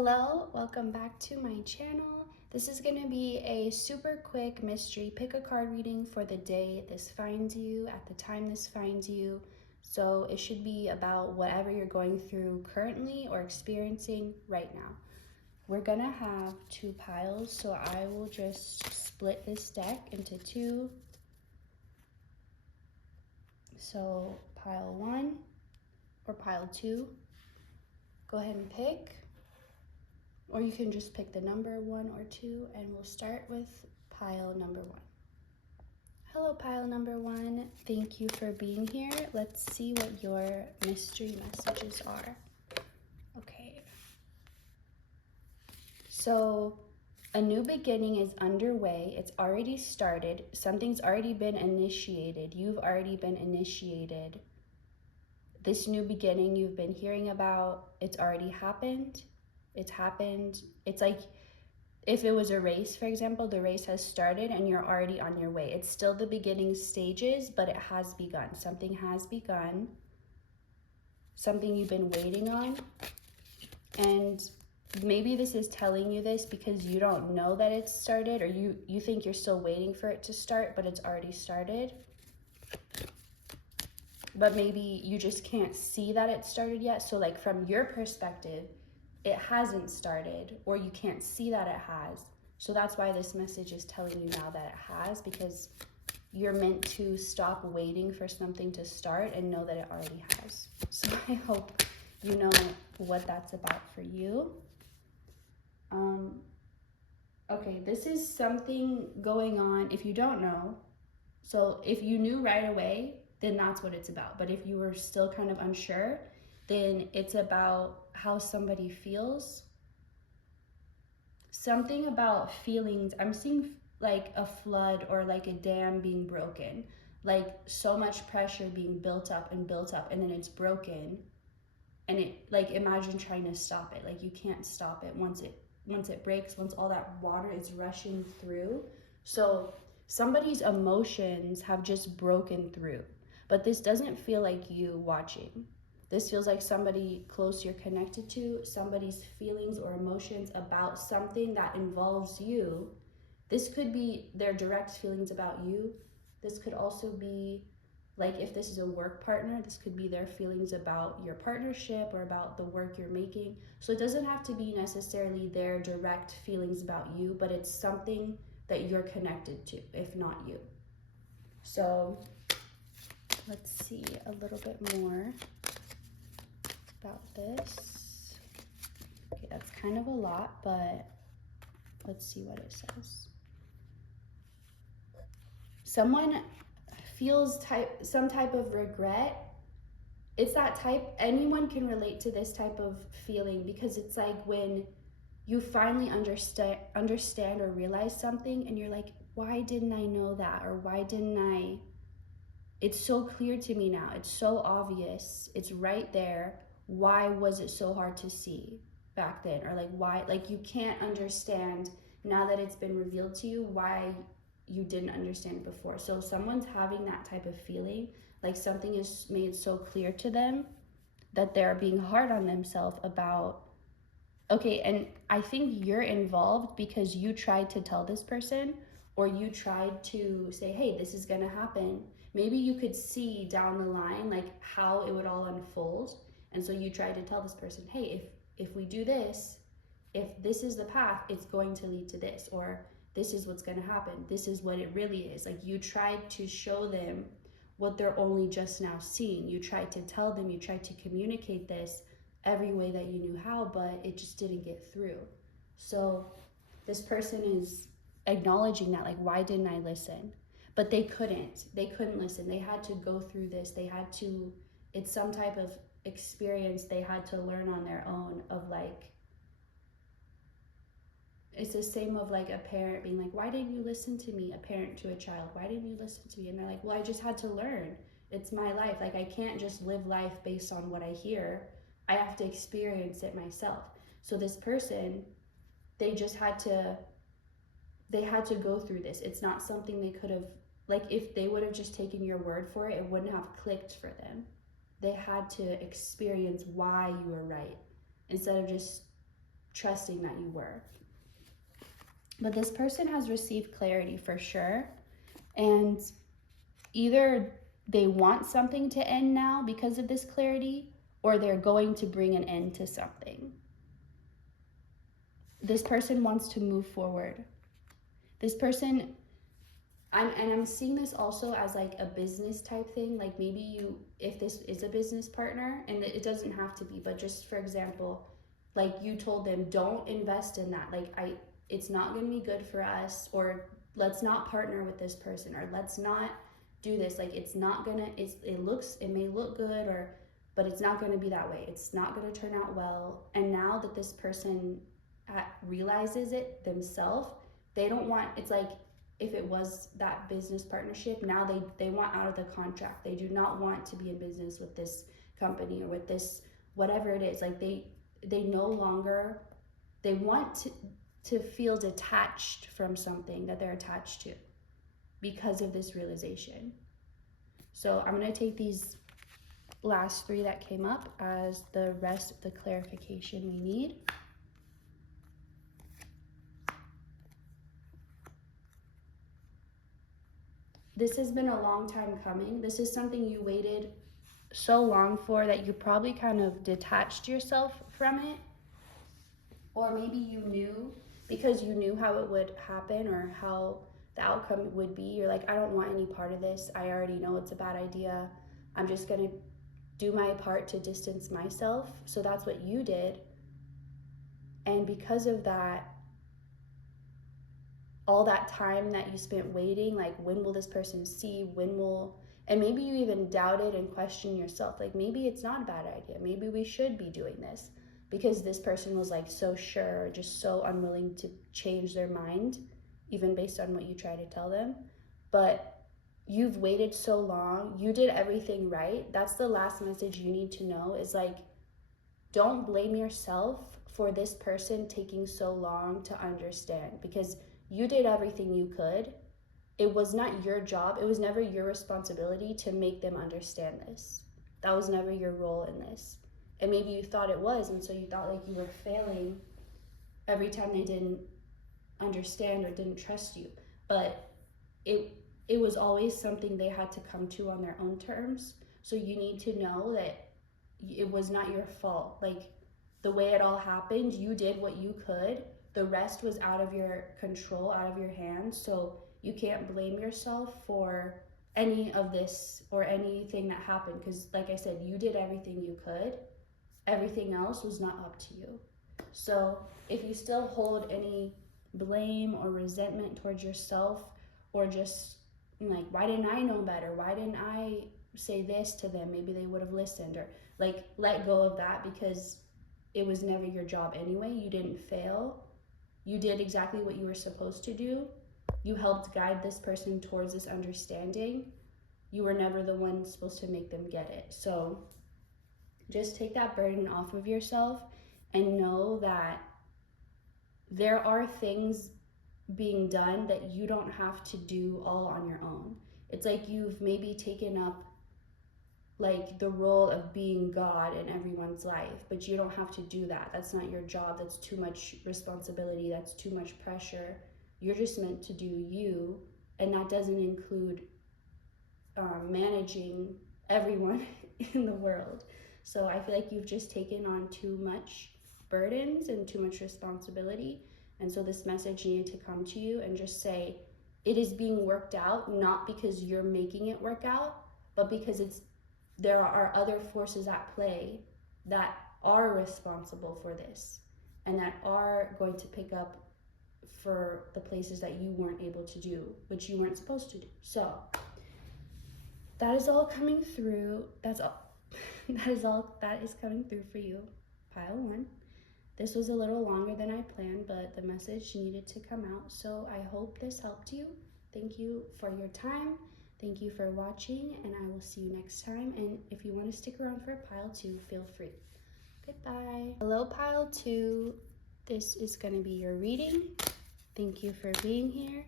Hello, welcome back to my channel. This is going to be a super quick mystery pick a card reading for the day this finds you, at the time this finds you. So it should be about whatever you're going through currently or experiencing right now. We're going to have two piles, so I will just split this deck into two. So pile 1 or pile 2. Go ahead and pick. Or you can just pick the number 1 or 2, and we'll start with pile number 1. Hello, pile number 1. Thank you for being here. Let's see what your mystery messages are. Okay. So a new beginning is underway. It's already started. Something's already been initiated. You've already been initiated. This new beginning you've been hearing about, it's already happened. It's happened. It's like if it was a race, for example, the race has started and you're already on your way. It's still the beginning stages, but it has begun. Something has begun. Something you've been waiting on. And maybe this is telling you this because you don't know that it's started, or you think you're still waiting for it to start, but it's already started. But maybe you just can't see that it started yet. So like from your perspective, it hasn't started, or you can't see that it has. So that's why this message is telling you now that it has, because you're meant to stop waiting for something to start and know that it already has. So I hope you know what that's about for you. Okay, this is something going on if you don't know. So if you knew right away, then that's what it's about. But if you were still kind of unsure, then it's about how somebody feels. Something about feelings. I'm seeing like a flood or like a dam being broken. Like so much pressure being built up, and then it's broken. And it, like, imagine trying to stop it. Like you can't stop it once it breaks, once all that water is rushing through. So somebody's emotions have just broken through. But this doesn't feel like you watching. This feels like somebody close you're connected to, somebody's feelings or emotions about something that involves you. This could be their direct feelings about you. This could also be, like, if this is a work partner, this could be their feelings about your partnership or about the work you're making. So it doesn't have to be necessarily their direct feelings about you, but it's something that you're connected to, if not you. So let's see a little bit more about this. Okay, that's kind of a lot, but let's see what it says. Someone feels some type of regret. It's that type, anyone can relate to this type of feeling, because it's like when you finally understand or realize something and you're like, why didn't I know that? Or why didn't I? It's so clear to me now. It's so obvious. It's right there. Why was it so hard to see back then? Or like, why, like, you can't understand now that it's been revealed to you why you didn't understand it before. So if someone's having that type of feeling, like something is made so clear to them that they're being hard on themselves about, okay, and I think you're involved because you tried to tell this person, or you tried to say, hey, this is gonna happen. Maybe you could see down the line like how it would all unfold. And so you tried to tell this person, hey, if we do this, if this is the path, it's going to lead to this, or this is what's gonna happen. This is what it really is. Like you tried to show them what they're only just now seeing. You tried to tell them, you tried to communicate this every way that you knew how, but it just didn't get through. So this person is acknowledging that, like, why didn't I listen? But they couldn't listen. They had to go through this. They had to, it's some type of experience they had to learn on their own, of like, it's the same of like a parent being like, why didn't you listen to me? A parent to a child, why didn't you listen to me? And they're like, well, I just had to learn. It's my life. Like, I can't just live life based on what I hear. I have to experience it myself. So this person, they had to go through this. It's not something they could have, like, if they would have just taken your word for it, it wouldn't have clicked for them. They had to experience why you were right, instead of just trusting that you were. But this person has received clarity for sure. And either they want something to end now because of this clarity, or they're going to bring an end to something. This person wants to move forward. This person, I'm seeing this also as like a business type thing. Like maybe you, if this is a business partner, and it doesn't have to be, but just for example, like you told them, don't invest in that. Like it's not going to be good for us, or let's not partner with this person, or let's not do this. Like it's not gonna, it may look good, or, but it's not going to be that way. It's not going to turn out well. And now that this person realizes it themselves, they don't want, it's like, if it was that business partnership, now they want out of the contract. They do not want to be in business with this company or with this, whatever it is. Like they no longer, they want to feel detached from something that they're attached to because of this realization. So I'm going to take these last 3 that came up as the rest of the clarification we need. This has been a long time coming. This is something you waited so long for that you probably kind of detached yourself from it. Or maybe you knew, because you knew how it would happen or how the outcome would be. You're like, I don't want any part of this. I already know it's a bad idea. I'm just going to do my part to distance myself. So that's what you did. And because of that, all that time that you spent waiting, like when will this person see, and maybe you even doubted and questioned yourself, like maybe it's not a bad idea, maybe we should be doing this, because this person was like so sure, just so unwilling to change their mind, even based on what you try to tell them. But you've waited so long, you did everything right. That's the last message you need to know, is like, don't blame yourself for this person taking so long to understand, because you did everything you could. It was not your job. It was never your responsibility to make them understand this. That was never your role in this. And maybe you thought it was, and so you thought like you were failing every time they didn't understand or didn't trust you. But it was always something they had to come to on their own terms. So you need to know that it was not your fault. Like the way it all happened, you did what you could. The rest was out of your control, out of your hands. So you can't blame yourself for any of this or anything that happened, because like I said, you did everything you could. Everything else was not up to you. So if you still hold any blame or resentment towards yourself, or just like, why didn't I know better? Why didn't I say this to them? Maybe they would have listened, or like let go of that, because it was never your job anyway. You didn't fail. You did exactly what you were supposed to do. You helped guide this person towards this understanding. You were never the one supposed to make them get it. So just take that burden off of yourself and know that there are things being done that you don't have to do all on your own. It's like you've maybe taken up like the role of being God in everyone's life, but you don't have to do that. That's not your job. That's too much responsibility. That's too much pressure. You're just meant to do you, and that doesn't include managing everyone in the world. So I feel like you've just taken on too much burdens and too much responsibility, and so this message needed to come to you and just say, it is being worked out, not because you're making it work out, but because there are other forces at play that are responsible for this and that are going to pick up for the places that you weren't able to do, which you weren't supposed to do. So that is all coming through. That's all. That is coming through for you, pile 1. This was a little longer than I planned, but the message needed to come out. So I hope this helped you. Thank you for your time. Thank you for watching, and I will see you next time. And if you want to stick around for pile 2, feel free. Goodbye. Hello, pile 2. This is going to be your reading. Thank you for being here.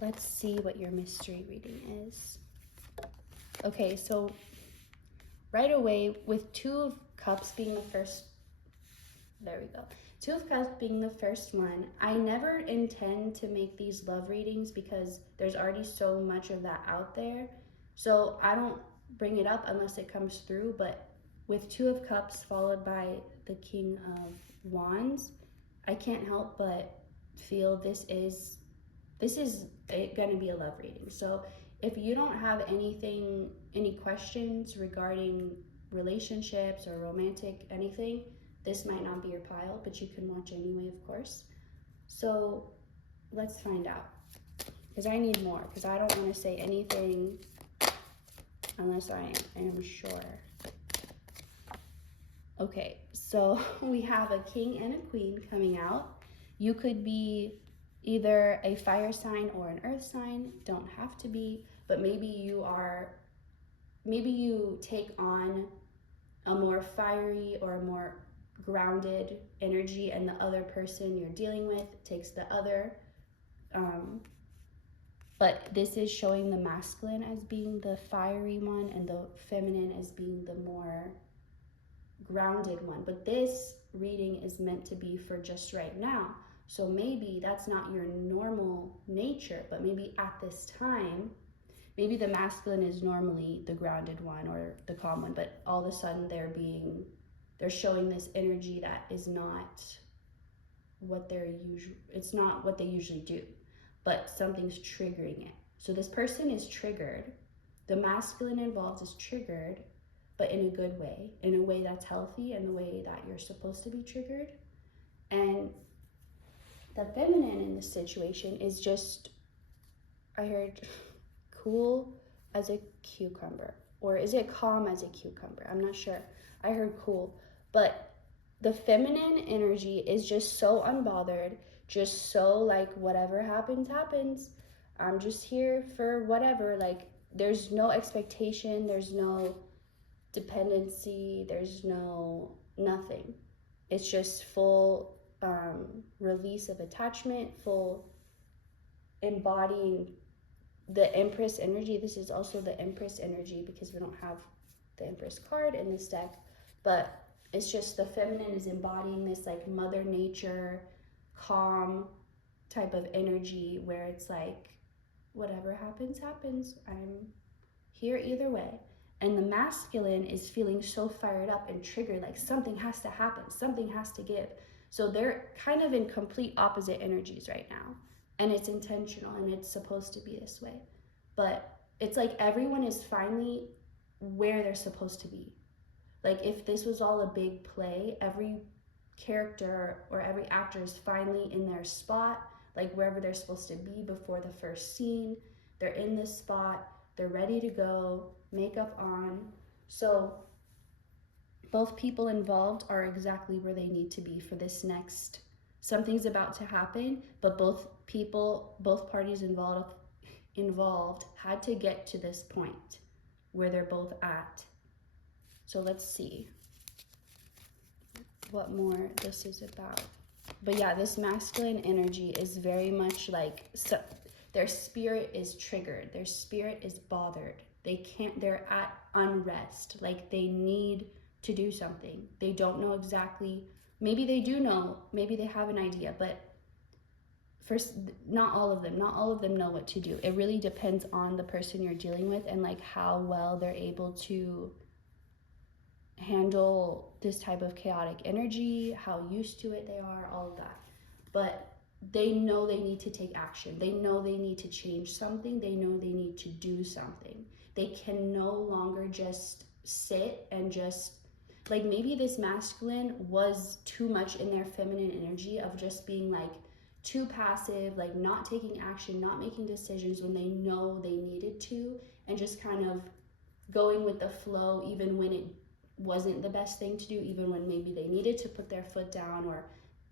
Let's see what your mystery reading is. Okay, so right away, with 2 of Cups being the first, there we go. Two of Cups being the first one, I never intend to make these love readings because there's already so much of that out there. So I don't bring it up unless it comes through. But with Two of Cups followed by the King of Wands, I can't help but feel this is going to be a love reading. So if you don't have any questions regarding relationships or romantic anything, this might not be your pile, but you can watch anyway, of course. So let's find out, because I need more, because I don't want to say anything unless I am sure. Okay, so we have a king and a queen coming out. You could be either a fire sign or an earth sign, don't have to be, but maybe you take on a more fiery or a more grounded energy, and the other person you're dealing with takes the other. But this is showing the masculine as being the fiery one and the feminine as being the more grounded one. But this reading is meant to be for just right now. So maybe that's not your normal nature, but maybe at this time, maybe the masculine is normally the grounded one or the calm one, but all of a sudden they're showing this energy that is not what it's not what they usually do, but something's triggering it. So this person is triggered. The masculine involved is triggered, but in a good way, in a way that's healthy, and the way that you're supposed to be triggered. And the feminine in this situation is just, I heard cool as a cucumber, or is it calm as a cucumber? I'm not sure. I heard cool, but the feminine energy is just so unbothered, just so like whatever happens, happens. I'm just here for whatever. Like there's no expectation, there's no dependency, there's no nothing. It's just full release of attachment, full embodying the Empress energy. This is also the Empress energy because we don't have the Empress card in this deck, but it's just the feminine is embodying this like Mother Nature, calm type of energy where it's like, whatever happens, happens. I'm here either way. And the masculine is feeling so fired up and triggered, like something has to happen, something has to give. So they're kind of in complete opposite energies right now. And it's intentional and it's supposed to be this way. But it's like everyone is finally where they're supposed to be. Like if this was all a big play, every character or every actor is finally in their spot, like wherever they're supposed to be before the first scene. They're in this spot, they're ready to go, makeup on. So both people involved are exactly where they need to be for this next. Something's about to happen, but both parties involved had to get to this point where they're both at. So let's see what more this is about. But yeah, this masculine energy is very much like, so their spirit is triggered, their spirit is bothered. They're at unrest, like they need to do something. They don't know exactly, maybe they do know, maybe they have an idea, but first, not all of them know what to do. It really depends on the person you're dealing with and like how well they're able to handle this type of chaotic energy, how used to it they are, all of that. But they know they need to take action. They know they need to change something. They know they need to do something. They can no longer just sit and just, like maybe this masculine was too much in their feminine energy of just being like too passive, like not taking action, not making decisions when they know they needed to, and just kind of going with the flow even when it wasn't the best thing to do, even when maybe they needed to put their foot down or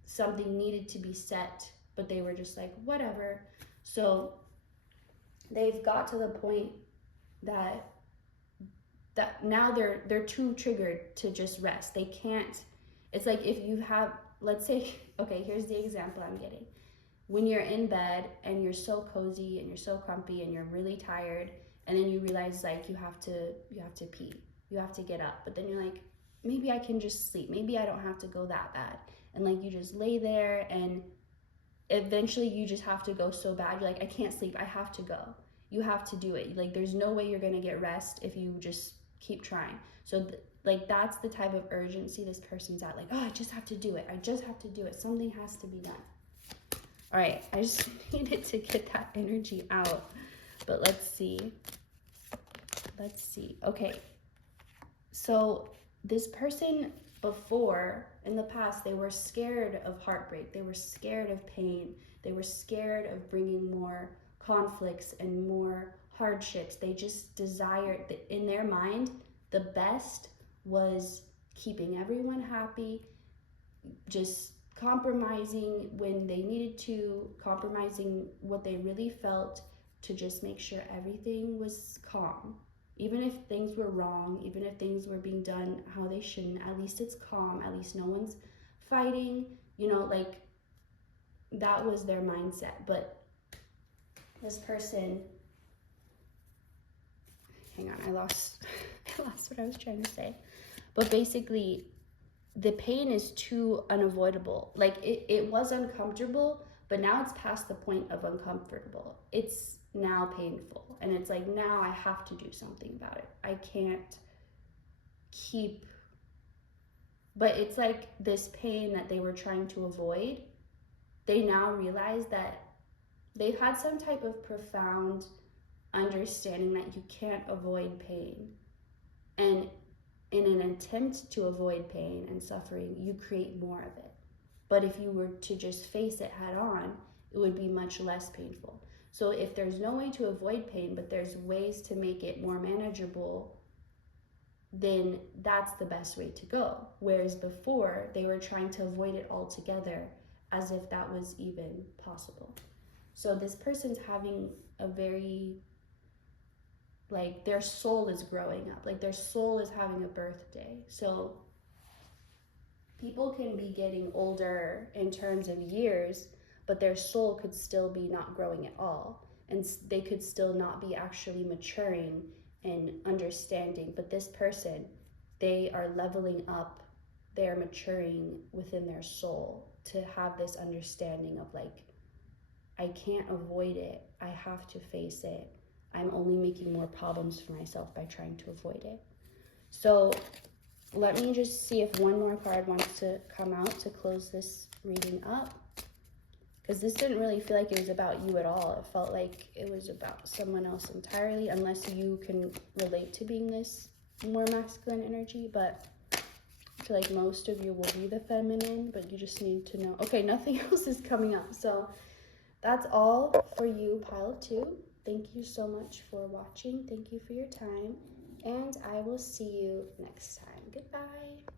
something needed to be set, but they were just like whatever. So they've got to the point that now they're too triggered to just rest. They can't. It's like if you have, let's say, okay, here's the example I'm getting. When you're in bed and you're so cozy and you're so comfy and you're really tired, and then you realize like you have to pee, you have to get up, but then you're like, maybe I can just sleep, maybe I don't have to go that bad. and like you just lay there, and eventually you just have to go so bad. You're like, I can't sleep, I have to go. You have to do it. Like there's no way you're gonna get rest if you just keep trying. So like that's the type of urgency this person's at. Like, oh, I just have to do it, I just have to do it, something has to be done. All right, I just needed to get that energy out. But let's see. Okay, so this person before, in the past, they were scared of heartbreak, they were scared of pain, they were scared of bringing more conflicts and more hardships. They just desired, in their mind, the best was keeping everyone happy, just compromising when they needed to, compromising what they really felt to just make sure everything was calm. Even if things were wrong, even if things were being done how they shouldn't, at least it's calm, at least no one's fighting, like that was their mindset. But this person, hang on, I lost what I was trying to say. But basically, the pain is too unavoidable. Like it was uncomfortable, but now it's past the point of uncomfortable. It's now painful. And it's like, now I have to do something about it. I can't keep, but it's like this pain that they were trying to avoid. They now realize that they've had some type of profound understanding that you can't avoid pain. And in an attempt to avoid pain and suffering, you create more of it. But if you were to just face it head on, it would be much less painful. So if there's no way to avoid pain, but there's ways to make it more manageable, then that's the best way to go. Whereas before, they were trying to avoid it altogether, as if that was even possible. So this person's having a very, like, their soul is growing up, like their soul is having a birthday. So people can be getting older in terms of years, but their soul could still be not growing at all, and they could still not be actually maturing and understanding. But this person, they are leveling up, they are maturing within their soul to have this understanding of like, I can't avoid it, I have to face it. I'm only making more problems for myself by trying to avoid it. So let me just see if one more card wants to come out to close this reading up, because this didn't really feel like it was about you at all. It felt like it was about someone else entirely, unless you can relate to being this more masculine energy. But I feel like most of you will be the feminine, but you just need to know. Okay, nothing else is coming up. So that's all for you, pile 2. Thank you so much for watching. Thank you for your time. And I will see you next time. Goodbye.